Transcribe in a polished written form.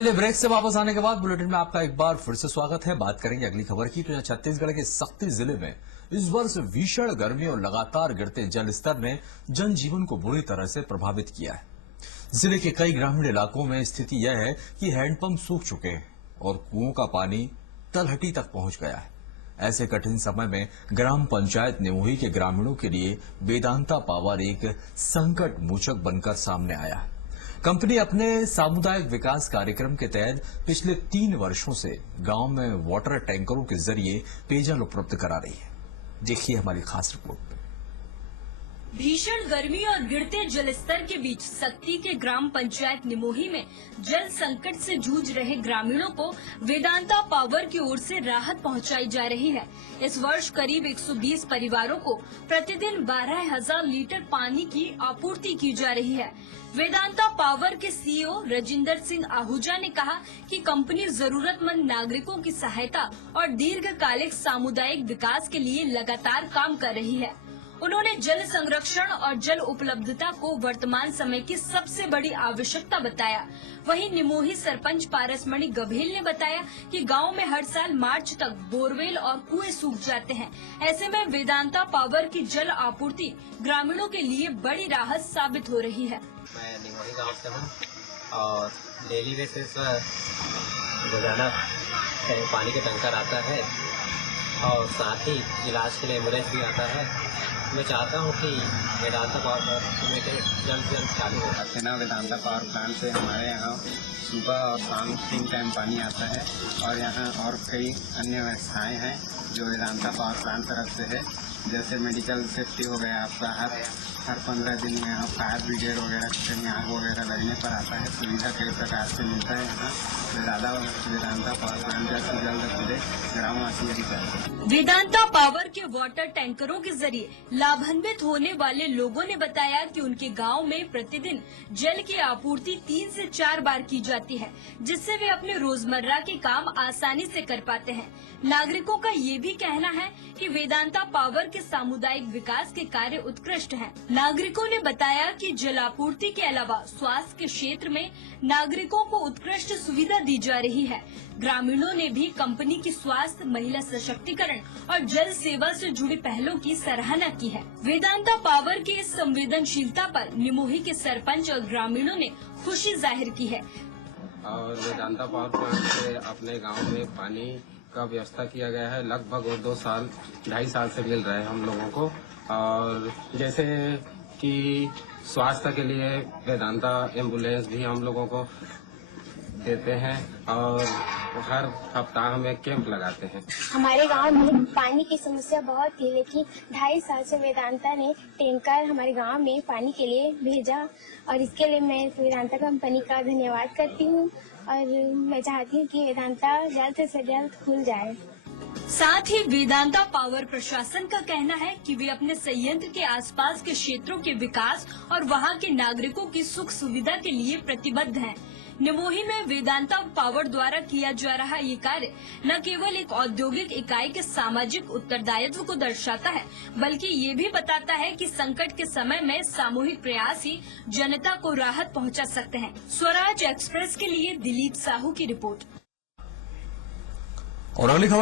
चलिए, ब्रेक से वापस आने के बाद बुलेटिन में आपका एक बार फिर से स्वागत है। बात करेंगे अगली खबर की। तो यहाँ छत्तीसगढ़ के सक्ती जिले में इस वर्ष भीषण गर्मी और लगातार गिरते जल स्तर ने जनजीवन को बुरी तरह से प्रभावित किया है। जिले के कई ग्रामीण इलाकों में स्थिति यह है कि हैंडपंप सूख चुके हैं और कुओं का पानी तलहटी तक पहुंच गया है। ऐसे कठिन समय में ग्राम पंचायत निमोही के ग्रामीणों के लिए वेदांता पावर एक संकट मोचक बनकर सामने आया है। कंपनी अपने सामुदायिक विकास कार्यक्रम के तहत पिछले 3 वर्षों से गांव में वाटर टैंकरों के जरिए पेयजल उपलब्ध करा रही है। देखिए हमारी खास रिपोर्ट में। भीषण गर्मी और गिरते जल स्तर के बीच सक्ती के ग्राम पंचायत निमोही में जल संकट से जूझ रहे ग्रामीणों को वेदांता पावर की ओर से राहत पहुंचाई जा रही है। इस वर्ष करीब 120 परिवारों को प्रतिदिन 12,000 लीटर पानी की आपूर्ति की जा रही है। वेदांता पावर के सीईओ रजिंदर सिंह आहूजा ने कहा कि कंपनी जरूरतमंद नागरिकों की सहायता और दीर्घकालिक सामुदायिक विकास के लिए लगातार काम कर रही है। उन्होंने जल संरक्षण और जल उपलब्धता को वर्तमान समय की सबसे बड़ी आवश्यकता बताया। वहीं निमोही सरपंच पारसमणि गभेल ने बताया कि गांव में हर साल मार्च तक बोरवेल और कुएं सूख जाते हैं। ऐसे में वेदांता पावर की जल आपूर्ति ग्रामीणों के लिए बड़ी राहत साबित हो रही है। मैं निमोही गाँव से हूँ और डेली बेसिस रोजाना पानी के टैंकर आता है और साथ ही इलाज के लिए एम्बुलेंस भी आता है। मैं चाहता हूँ कि वेदांता पावर प्लांट जल्द से जल्द चालू हो सकते ना। वेदांता पावर प्लांट से हमारे यहाँ सुबह और शाम 3 टाइम पानी आता है और यहाँ और कई अन्य व्यवस्थाएं हैं जो वेदांता पावर प्लांट तरफ से है। जैसे मेडिकल सेफ्टी हो गया आपका, हर 15 दिन में यहाँ फायर ब्रिगेड वगैरह कहीं आग वगैरह लगने पर आता है। सुविधा कई प्रकार से मिलता है यहाँ। वेदांता पावर प्लांट जल्द से जल्द खुले, ग्रामवासी यही चाहते हैं। वेदांता पावर के वाटर टैंकरों के जरिए लाभान्वित होने वाले लोगों ने बताया कि उनके गांव में प्रतिदिन जल की आपूर्ति 3 से 4 बार की जाती है, जिससे वे अपने रोजमर्रा के काम आसानी से कर पाते हैं। नागरिकों का ये भी कहना है कि वेदांता पावर के सामुदायिक विकास के कार्य उत्कृष्ट हैं। नागरिकों ने बताया कि जल आपूर्ति के अलावा स्वास्थ्य के क्षेत्र में नागरिकों को उत्कृष्ट सुविधा दी जा रही है। ग्रामीणों ने भी कंपनी की स्वास्थ्य, महिला सशक्तिकरण और जल सेवा से जुड़ी पहलों की सराहना की है। वेदांता पावर की इस संवेदनशीलता पर निमोही के सरपंच और ग्रामीणों ने खुशी जाहिर की है। और वेदांता पावर प्लांट से अपने गांव में पानी का व्यवस्था किया गया है। लगभग 2.5 साल से मिल रहा है हम लोगों को। और जैसे कि स्वास्थ्य के लिए वेदांता एम्बुलेंस भी हम लोगों को देते हैं और हर हफ्ताह में कैंप लगाते हैं। हमारे गांव में पानी की समस्या बहुत थी, लेकिन 2.5 साल से वेदांता ने टैंकर हमारे गांव में पानी के लिए भेजा और इसके लिए मैं वेदांता कंपनी का धन्यवाद करती हूं और मैं चाहती हूं कि वेदांता जल्द से जल्द खुल जाए। साथ ही वेदांता पावर प्रशासन का कहना है कि वे अपने संयंत्र के आसपास के क्षेत्रों के विकास और वहां के नागरिकों की सुख सुविधा के लिए प्रतिबद्ध हैं। निमोही में वेदांता पावर द्वारा किया जा रहा ये कार्य न केवल एक औद्योगिक इकाई के सामाजिक उत्तरदायित्व को दर्शाता है, बल्कि ये भी बताता है कि संकट के समय में सामूहिक प्रयास ही जनता को राहत पहुंचा सकते हैं। स्वराज एक्सप्रेस के लिए दिलीप साहू की रिपोर्ट। और अगली खबर